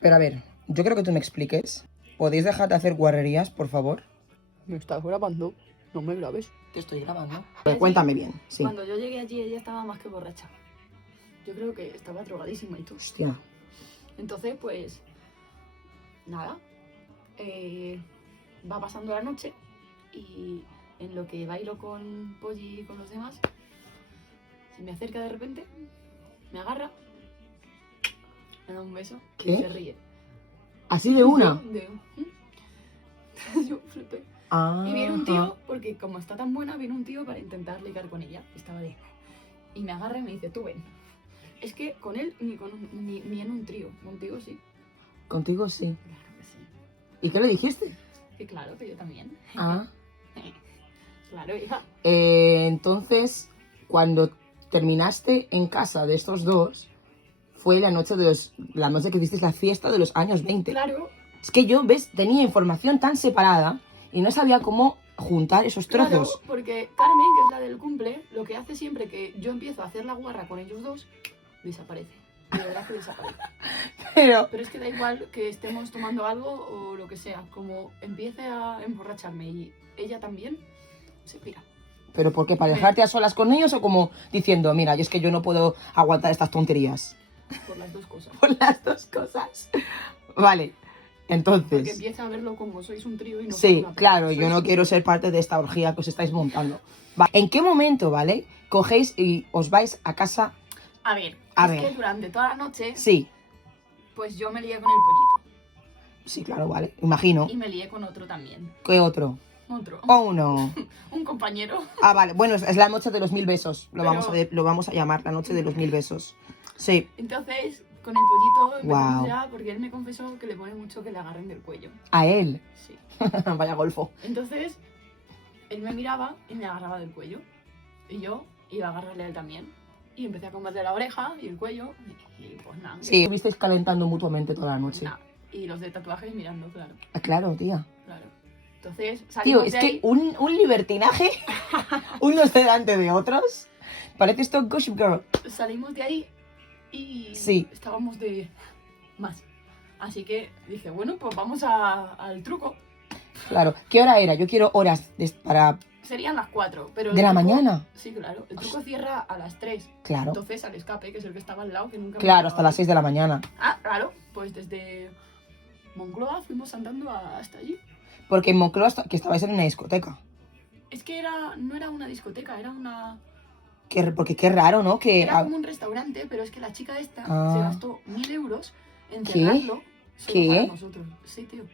Pero a ver, yo creo que tú me expliques. ¿Podéis dejar de hacer guarrerías, por favor? Me estás grabando, no me grabes. Te estoy grabando. Allí, Cuéntame bien, sí. Cuando yo llegué allí, ella estaba más que borracha. Yo creo que estaba drogadísima y todo. Hostia. Entonces, pues, nada. Va pasando la noche y en lo que bailo con Polly y con los demás, se me acerca de repente, me agarra, me da un beso ¿Qué? y se ríe. ¿Así de una? Yo flipé. Ah. Y viene un tío, porque como está tan buena, viene un tío para intentar ligar con ella. Estaba de... Y me agarra y me dice, tú ven. Es que con él ni en un trío. Contigo sí. Contigo sí. Claro que sí. ¿Y qué le dijiste? Que claro, que yo también. Ah. Claro, hija. Entonces, cuando terminaste en casa de estos dos, fue la noche que hiciste la fiesta de los años 20. Claro. Es que yo, ¿ves? Tenía información tan separada y no sabía cómo juntar esos trozos. Claro, porque Carmen, que es la del cumple, lo que hace siempre que yo empiezo a hacer la guarra con ellos dos, desaparece. De verdad que desaparece. Pero Pero es que da igual que estemos tomando algo o lo que sea. Como empiece a emborracharme y ella también, se pira. ¿Pero por qué? ¿Para dejarte a solas con ellos o como diciendo, mira, yo es que yo no puedo aguantar estas tonterías? Por las dos cosas. Por las dos cosas. Vale, Porque entonces... empieza a verlo como sois un trío y no Sí, sois una claro, pareja, yo sois no un quiero trío. ser parte de esta orgía que os estáis montando. ¿En qué momento, vale? Cogéis y os vais a casa... A ver, A es ver. que durante toda la noche, Sí, pues yo me lié con el pollito. sí, claro, vale. Imagino. Y me lié con otro también. ¿Qué otro? Otro. Oh, uno. Un compañero. Ah, vale. Bueno, es la noche de los 1000 besos. Lo Pero- vamos a llamar la noche de los 1000 besos. Sí. Entonces, con el pollito empezamos Guau. ya, porque él me confesó que le pone mucho que le agarren del cuello. A él. Sí. Vaya golfo. Entonces, él me miraba y me agarraba del cuello. Y yo iba a agarrarle a él también. Y empecé a combatir la oreja y el cuello. Y pues nada. Sí, estuvisteis calentando mutuamente toda la noche. Nada. Y los de tatuajes mirando, claro. Ah, claro, tía. Claro. Entonces, Tío, salimos es de que ahí. un libertinaje, unos delante de otros. Parece esto Gossip Girl. Salimos de ahí y Sí. estábamos de más. Así que dije, bueno, pues vamos al truco. Claro. ¿Qué hora era? Yo quiero horas para... Serían las 4, pero... ¿De el la truco- mañana? Sí, claro. El truco cierra a las 3. Claro. Entonces al escape, que es el que estaba al lado, que nunca me Claro, acordaba. hasta las 6 de la mañana. Ah, claro. Pues desde Moncloa fuimos andando hasta allí. Porque en Moncloa que estabais en una discoteca. Es que no era una discoteca, era una... Porque qué raro, ¿no? Que... Era como un restaurante, pero es que la chica esta Ah. se gastó 1000 euros en ¿Qué? cerrarlo solo ¿Qué? para nosotros. Sí, tío.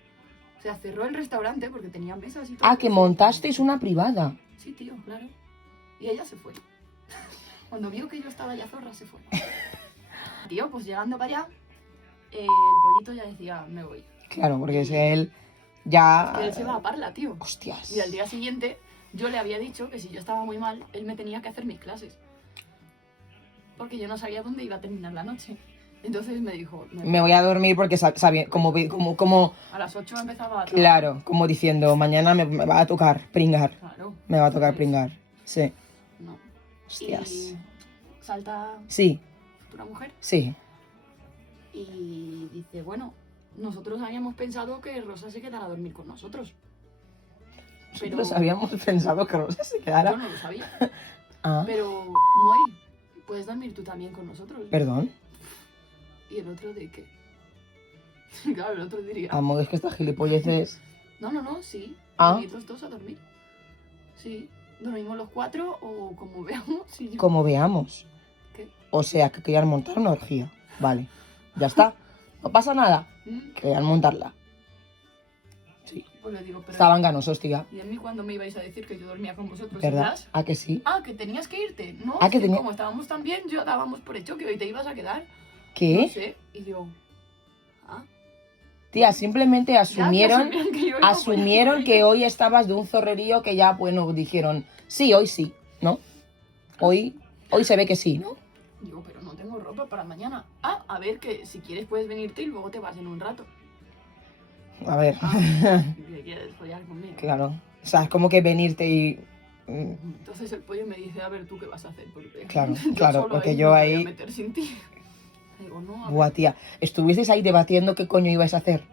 O sea, cerró el restaurante porque tenía mesas y todo. Ah, que montasteis una privada. Sí, tío, claro. Y ella se fue. Cuando vio que yo estaba ya zorra, se fue. Tío, pues llegando para allá, el pollito ya decía, me voy. Claro, porque es él ya... Que él se va a Parla, tío. Hostias. Y al día siguiente, yo le había dicho que si yo estaba muy mal, él me tenía que hacer mis clases. Porque yo no sabía dónde iba a terminar la noche. Entonces me dijo, Me voy a dormir porque sabía, como, a las 8 empezaba a trabajar. claro, como diciendo, mañana me va a tocar pringar. Claro. Me va a tocar Entonces, pringar. Sí. No. Hostias. Y salta Sí, futura mujer sí. y dice, bueno, nosotros habíamos pensado que Rosa se quedara a dormir con nosotros. Nosotros habíamos pensado que Rosa se Yo quedara... no lo sabía. Ah, Pero, Moi, ¿puedes dormir tú también con nosotros? perdón. ¿Y el otro de qué? Claro, el otro diría, Amor, es que esta gilipollez es... no, sí, Ah. dormid los dos a dormir. Sí, dormimos los 4 o como veamos. Sí, yo... Como veamos. ¿Qué? O sea, que querían montar una orgía. Vale, ya está. No pasa nada. ¿Mm? Querían montarla. Sí. Pues le digo, pero... Estaban ganosos, tía. ¿Y a mí cuando me ibais a decir que yo dormía con vosotros? ¿Verdad? ¿Atrás? ¿A que sí? Ah, que tenías que irte. No, Ah, es que que tenía- como estábamos tan bien, yo dábamos por hecho que hoy te ibas a quedar. No ¿Qué? sé. Y yo, ah. Tía, simplemente Ya, asumieron... que yo iba Asumieron por que hoy estabas de un zorrerío que ya, bueno, dijeron, sí, hoy sí, ¿no? Hoy se ve que sí, ¿no? Digo, pero no tengo ropa para mañana. Ah, a ver, que si quieres puedes venirte y luego te vas en un rato. A ver, Ah, que quieres follar conmigo. claro. O sea, es como que venirte y... Entonces el pollo me dice, a ver, ¿tú qué vas a hacer? Porque Claro, yo claro, solo porque ahí yo no me voy a ahí- meter sin ti. Digo, no, a ver. Buah, tía. ¿Estuvisteis ahí debatiendo qué coño ibais a hacer?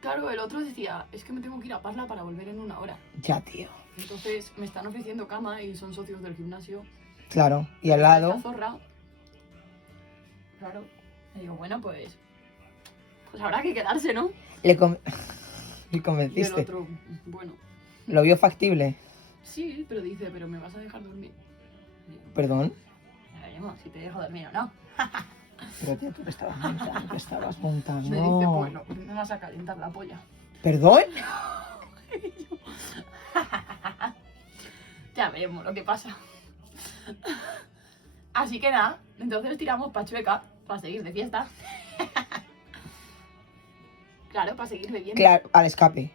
Claro, el otro decía, es que me tengo que ir a Parla para volver en 1 hora. Ya, tío. Entonces me están ofreciendo cama y son socios del gimnasio. Claro. Y al Está lado... esta zorra. Claro. Y digo, bueno, pues habrá que quedarse, ¿no? Le Y el convenciste. otro, bueno, ¿Lo vio factible? sí, pero dice, pero me vas a dejar dormir. Y digo, Perdón. ya veremos si te dejo dormir o no. Pero tío, tú que estabas montando, que estabas montando. Me dice, bueno, pues me vas a calentar la polla. ¿Perdón? Ya veremos lo que pasa. Así que nada, entonces tiramos pa' Chueca para seguir de fiesta. Claro, para seguir bebiendo. Claro, al escape.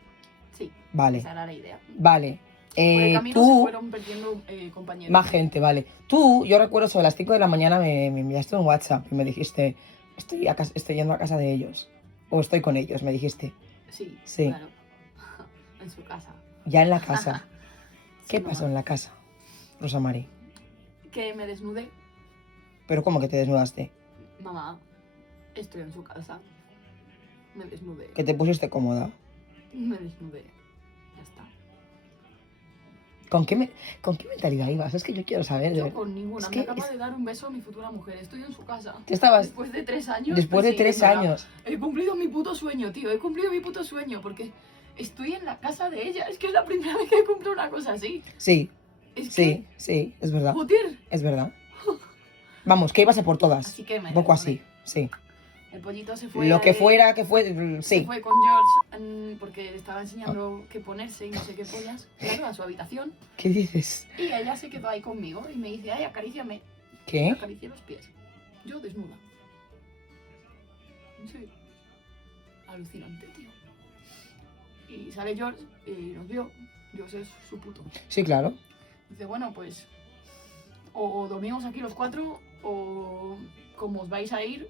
Sí, Vale. esa era la idea. Vale. Por el camino se Tú... fueron perdiendo compañeros. Más gente, vale. Tú, yo recuerdo sobre las 5 de la mañana me enviaste un WhatsApp y me dijiste, estoy yendo a casa de ellos. O estoy con ellos, me dijiste. Sí, Sí. claro. En su casa. Ya en la casa. ¿Qué Sí, pasó mamá. en la casa, Rosa Mari? Que me desnudé. ¿Pero cómo que te desnudaste? Mamá, estoy en su casa. Me desnudé. ¿Que te pusiste cómoda? Me desnudé. Ya está. ¿Con qué mentalidad ibas? Es que yo quiero saber. Yo con ninguna. Es Me que acaba de dar un beso mi futura mujer. Estoy en su casa. Te estabas... Después de 3 años. Después de 3 persiguiéndola. años. He cumplido mi puto sueño, tío. He cumplido mi puto sueño porque estoy en la casa de ella. Es que es la primera vez que cumplo una cosa así. Sí, Es sí, sí, es verdad. que, joder. Es verdad. Vamos, que ibas a por todas. Así que me Un poco desnudé. así, sí. El pollito se fue. Lo que fuera, que fue... Se Sí. fue con George porque le estaba enseñando qué ponerse y no sé qué pollas. Claro, a su habitación. ¿Qué dices? Y ella se quedó ahí conmigo y me dice, ay, acaríciame. Me ¿Qué? acaricié los pies. Yo desnuda. Sí. Alucinante, tío. Y sale George y nos vio. George es su puto. Sí, claro. Dice, bueno, pues o dormimos aquí los 4 o como os vais a ir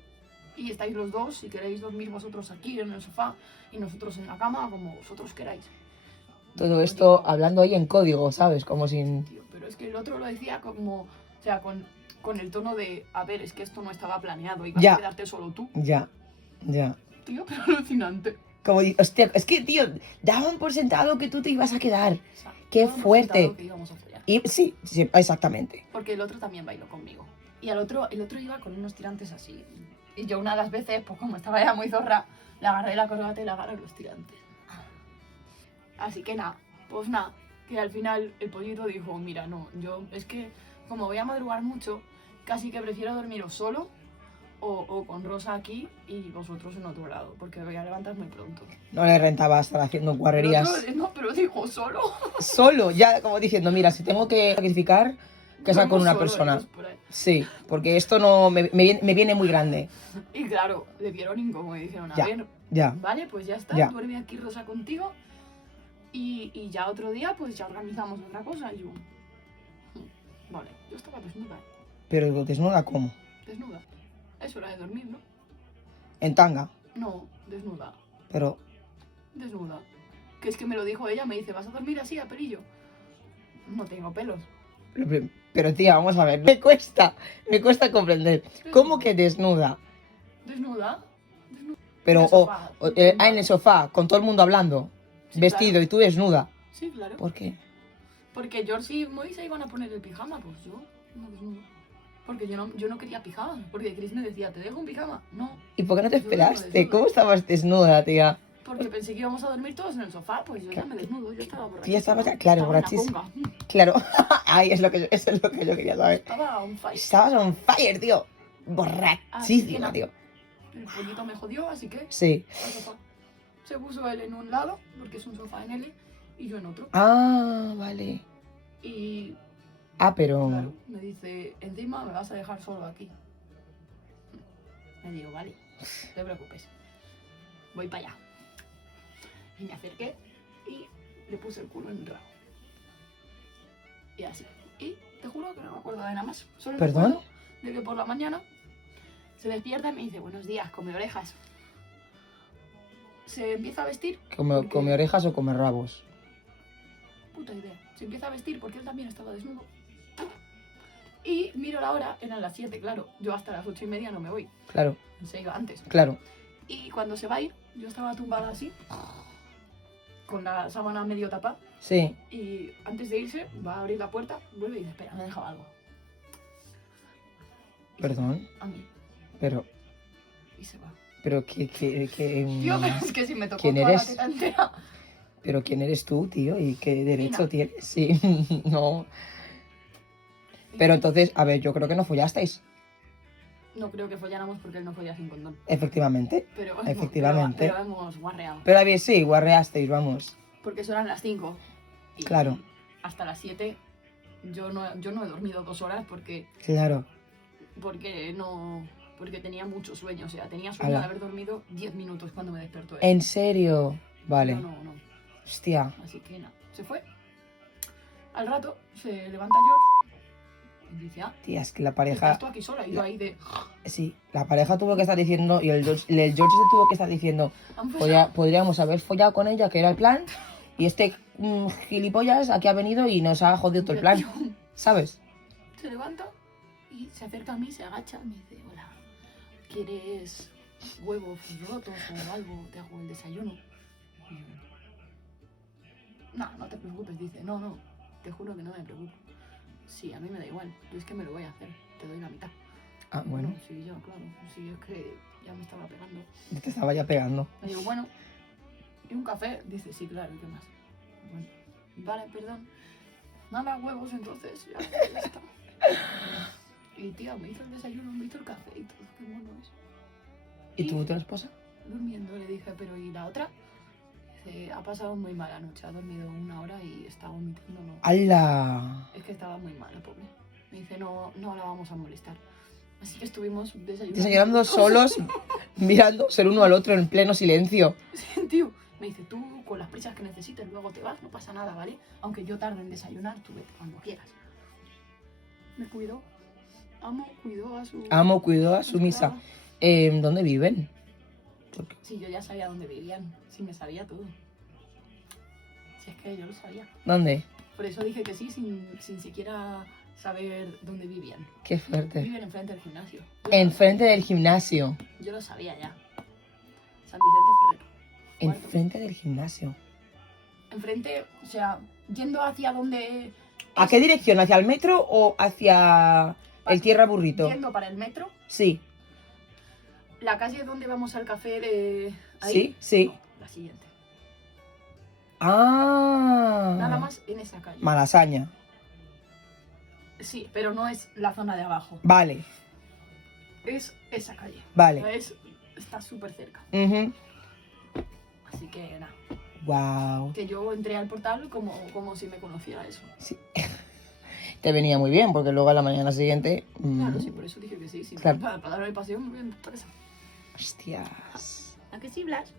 y estáis los dos, si queréis dormir vosotros aquí en el sofá y nosotros en la cama, como vosotros queráis. Todo Pues esto digo, hablando ahí en código, ¿sabes? Como sin... tío, pero es que el otro lo decía como, o sea, con el tono de, a ver, es que esto no estaba planeado, ibas Ya. a quedarte solo tú. Ya, ya. Tío, pero alucinante. Como, hostia, es que, tío, daban por sentado que tú te ibas a quedar. O sea, ¡Qué dábamos fuerte! sentado que íbamos a follar. Y sí, sí, exactamente. Porque el otro también bailó conmigo. Y el otro iba con unos tirantes así. Y yo una de las veces, pues como estaba ya muy zorra, le agarré la corbata y le agarré los tirantes. Así que nada, pues nada, que al final el pollito dijo, mira, no, yo es que como voy a madrugar mucho, casi que prefiero dormiros solo o con Rosa aquí y vosotros en otro lado, porque voy a levantar muy pronto. No le rentaba estar haciendo El guarrerías. otro, no, pero dijo solo. Solo, ya como diciendo, mira, si tengo que sacrificar, que sea con Duermo una solo, persona. ellos por ahí. Sí, porque esto no me viene muy grande. Y claro, le vieron incómodo y dijeron, a Ya. ver, Ya. vale, pues ya está, Ya. duerme aquí Rosa contigo y ya otro día pues ya organizamos otra cosa. Y yo, vale, yo estaba desnuda, Pero desnuda, ¿cómo? desnuda. Es hora de dormir, ¿no? En tanga. No, desnuda, Pero, desnuda. Que es que me lo dijo ella, me dice, ¿vas a dormir así a pelillo? No tengo pelos. pero tía, vamos a ver. Me cuesta comprender. ¿Cómo que desnuda? ¿Desnuda? Pero, En el sofá, en el sofá, con todo el mundo hablando, Sí, vestido claro. y tú desnuda. Sí, claro. ¿Por qué? Porque George y Moy se iban a poner el pijama, pues yo no desnudo. Porque yo no quería pijama, porque Chris me decía, ¿te dejo un pijama? No, ¿Y por qué no te Yo duermo esperaste? desnuda. ¿Cómo estabas desnuda, tía? porque pensé que íbamos a dormir todos en el sofá, pues yo ya me desnudo, yo estaba borracha. Tú ya estabas, claro, borrachísima. Claro. Ay, eso es lo que yo quería saber. Estaba on fire. Estabas on fire, tío. Borrachísima, tío. El pollito me jodió, así que Sí. al sofá. Se puso él en un lado, porque es un sofá en L, y yo en otro. Ah, vale. Y Pero... claro, me dice, encima me vas a dejar solo aquí. Me digo, vale, no te preocupes. Voy para allá. Y me acerqué y le puse el culo en el rabo. Y así. Y te juro que no me acuerdo de nada más. Solo me ¿Perdón? acuerdo de que por la mañana se despierta y me dice, buenos días, come orejas. Se empieza a vestir. porque- ¿Come orejas o come rabos? Puta idea. Se empieza a vestir porque él también estaba desnudo. Y miro la hora, eran las 7, claro. Yo hasta las 8:30 no me voy. Claro, Se iba antes. claro. Y cuando se va a ir, yo estaba tumbada así, con la sábana medio tapada. Sí. Y antes de irse, va a abrir la puerta, vuelve y dice, espera, me he dejado algo. Y Perdón, se va a mí. pero Y se va. que Tío, pero es que si me tocó ¿Quién toda la eres? teta entera. pero ¿quién eres tú, tío? ¿Y qué derecho Ina. tienes? Sí, no. Pero entonces, a ver, yo creo que no follasteis. No creo que folláramos porque él no folla sin condón. Efectivamente. Pero, Efectivamente. Pero hemos guarreado. Pero a ver, sí, guarreasteis, vamos. Porque eso eran las 5. Y Claro. hasta las 7 yo no he dormido 2 horas porque Claro. porque tenía mucho sueño. O sea, tenía sueño Ala. de haber dormido 10 minutos cuando me despertó él. ¿En serio? Vale. No. Hostia. Así que nada, se fue. Al rato se levanta George y dice, Tía, es que la estás pareja... tú aquí sola. Y yo ahí de, Sí, la pareja tuvo que estar diciendo, y el George se tuvo que estar diciendo, ¿han follado? podríamos haber follado con ella, que era el plan, y este gilipollas aquí ha venido y nos ha jodido todo el plan, Tío, ¿sabes? se levanta y se acerca a mí, se agacha y me dice, hola, ¿quieres huevos rotos o algo? Te hago el desayuno. Y yo, no te preocupes, dice, no, te juro que no me preocupo. Sí, a mí me da igual, yo es que me lo voy a hacer, te doy la mitad. Ah, bueno, Sí, yo, claro, sí, es que ya me estaba pegando. te estaba ya pegando. Le digo, bueno, ¿y un café? Dice, sí, claro, ¿y qué más? Bueno, vale, perdón. Nada, huevos, entonces, ya está. Y tía, me hizo el desayuno, me hizo el café y todo, qué bueno es. ¿Y tu otra esposa? Durmiendo, le dije, pero ¿y la otra? Dice, ha pasado muy mala noche, ha dormido 1 hora y está vomitando, no. ¡Hala! Es que estaba muy mala, pobre. Me dice, no la vamos a molestar. Así que estuvimos desayunando. Desayunando solos, mirándose el uno al otro en pleno silencio. Sí, tío. Me dice, tú con las prisas que necesites, luego te vas, no pasa nada, ¿vale? Aunque yo tarde en desayunar, tú vete cuando quieras. Me cuidó. Amo, cuidó a su misa. ¿Dónde viven? Porque- Sí, yo ya sabía dónde vivían. Sí, me sabía todo. Si es que yo lo sabía. ¿Dónde? Por eso dije que sí, sin siquiera saber dónde vivían. Qué fuerte. Viven enfrente del gimnasio. Enfrente del gimnasio. Yo lo sabía ya. San Vicente Ferrero. Cuarto. Enfrente del gimnasio. Enfrente, o sea, yendo hacia donde... ¿A qué dirección? ¿Hacia el metro o hacia el Tierra Burrito? Yendo para el metro. Sí. La calle donde vamos al café de... ahí. Sí, sí. No, la siguiente. Ah. Nada más en esa calle. Malasaña. Sí, pero no es la zona de abajo. Vale, Es esa calle. vale. Está súper cerca. Así que nada. Wow. Que yo entré al portal como si me conociera eso. Sí. Te venía muy bien, porque luego a la mañana siguiente. Claro, sí, por eso dije que sí. Sí, Claro. para darme el paseo muy bien. Hostias. ¿A que sí, Blas?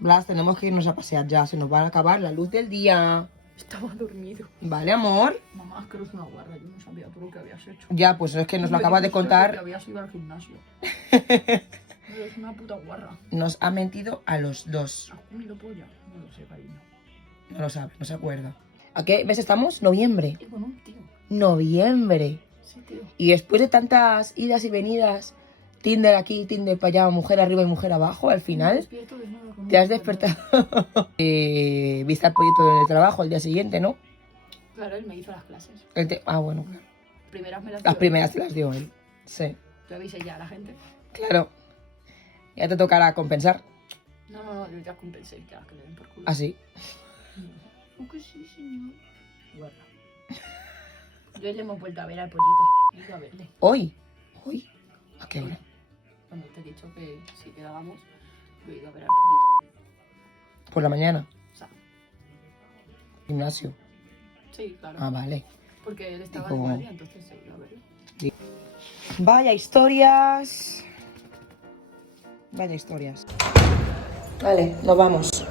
Blas, tenemos que irnos a pasear ya. Se nos va a acabar la luz del día. Estaba dormido. Vale, amor. Mamá, es que eres una guarda. Yo no sabía todo lo que habías hecho. Ya, pues es que nos lo Me acabas de dijiste Que contar. habías ido al gimnasio. Eres una puta guarra. Nos ha mentido a los dos. ¿Has comido polla? No lo sé, cariño. No lo sabe, no se acuerda. ¿A qué mes estamos? Noviembre. Y con un tío. Noviembre. Sí, tío. Y después de tantas idas y venidas, Tinder aquí, Tinder para allá, mujer arriba y mujer abajo, al Me final despierto desnuda con te un has tío. despertado. Viste al pollito en el trabajo al día siguiente, ¿no? Claro, él me hizo las clases. Bueno, claro. Primeras me las Las dio primeras te las dio él. Sí. él. Yo avisé ya a la gente. Claro. Ya te tocará compensar. No, yo ya compensé. Ya, que le den por culo. Así. ¿O que sí, señor? Guarda. Yo le hemos vuelto a ver al pollito. He ido a verle. Hoy. Hoy. ¿A qué hora? Cuando te he dicho que si quedábamos, yo he ido a ver al pollito. Por la mañana. O sea, Gimnasio. sí, claro. Ah, vale. Porque él estaba Dijo- de guardia, entonces he ido a verlo. Vaya historias. Vaya historias. Vale, nos vamos.